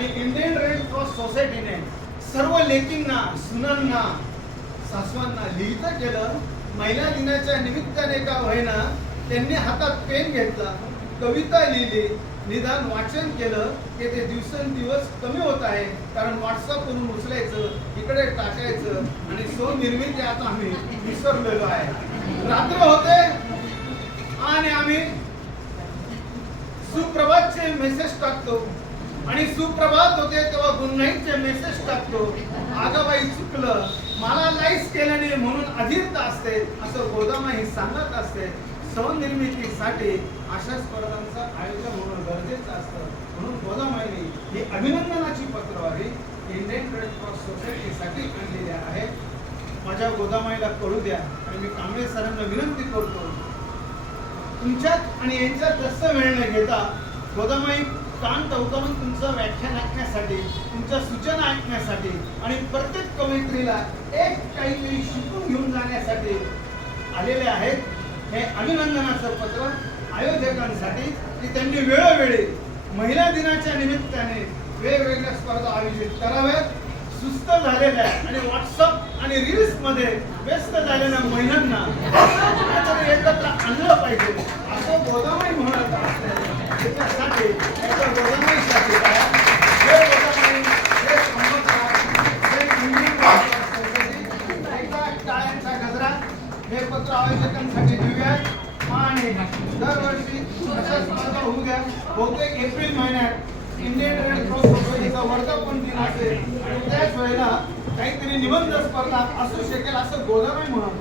Indian red cross सोसायटीने सर्व लेकींना, सुनांना, सासवांना लिहितं केलं. महिला दिनाच्या निमित्ताने का होईना त्यांनी हातात पेन घेतला, कविता लिहिली, निदान वाचन केलं की ते दिवसेंदिवस कमी होत आहे. कारण व्हॉट्सअपवरून उचलायचं, इकडे टाकायचं आणि स्वनिर्मिती आता आम्ही विसरलेलो आहे. रात्र होते आणि आम्ही सुप्रभातचे मेसेज टाकतो आणि सुप्रभात होते तेव्हा गुड नाईटचे मेसेज टाकतो. अगं बाई चुकलं, मला लाईक्स केल्याने म्हणून अधीरता असते असं गोदामाई सांगत असते. स्वनिर्मितीसाठी अशा स्पर्धांचं आयोजन होणं गरजेचं असतं. म्हणून गोदामाईने ही अभिनंदनाची पत्रवारी इंडियन रेड क्रॉस सोसायटीसाठी आणलेली आहे. माझ्या गोदामाईला कळू द्या आणि मी कांबळे सरांना विनंती करतो, तुमच्यात आणि यांच्यात जास्त वेळ न घेता गोदामाई कान टवकावून तुमचं व्याख्यान ऐकण्यासाठी, तुमच्या सूचना ऐकण्यासाठी आणि प्रत्येक कवयित्रीला एक काहीतरी शिकून घेऊन जाण्यासाठी आलेले आहेत. हे अभिनंदनाचं पत्र आयोजकांसाठी की त्यांनी वेळोवेळी महिला दिनाच्या निमित्ताने वेगवेगळ्या स्पर्धा आयोजित कराव्यात. सुस्त झालेल्या आणि व्हॉट्सअप आणि रील्स मध्ये व्यस्त झालेल्या महिलांना कुठेतरी एकत्र आणलं पाहिजे असं गोदामाई म्हणत असते. त्याच्यासाठी गोदामाईसाठी टाळ्यांचा गजरा हे पत्र आयोजकांसाठी देऊयात आणि दरवर्षी अशा स्पर्धा होऊ द्या. बहुतेक एप्रिल महिन्यात इंडियन रेड क्रॉस सोसायटीचा वर्धापन दिन असेल आणि त्याच वेळेला काहीतरी निबंध स्पर्धा असू शकेल असं गोदामाई म्हणत.